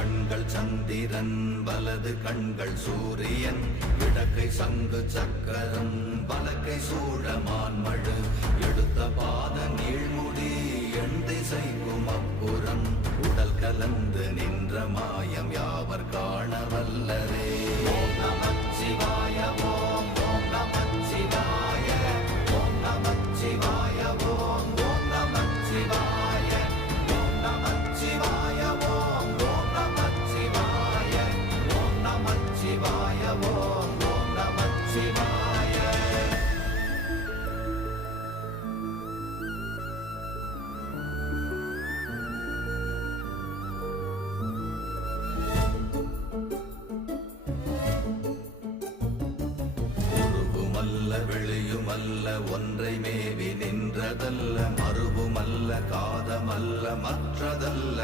கண்கள் சந்திரன் வலது கண்கள் சூரியன் இடக்கை சங்கு சக்கரம் வலக்கை சூழமான் மழு எடுத்த பாத நீழ்முடி எண் திசைக்கும் அப்புறம் உடல் கலந்து நின்ற மாயம் யாவர் காண வல்லரே. ஓம் நமச்சிவாய ஓம் ஓம் நமச்சிவாய ஓம் நமச்சிவாய ஓம் ஓம் நமச்சிவாய ஓம் நமச்சிவாய ஓம் ஓம் நமச்சிவாய ஓம் நமச்சிவாய ஓம் ஓம் நமச்சிவாய. வெளியுமல்ல ஒன்றை மேவி நின்றதல்ல மறுவுமல்ல காதமல்ல மற்றதல்ல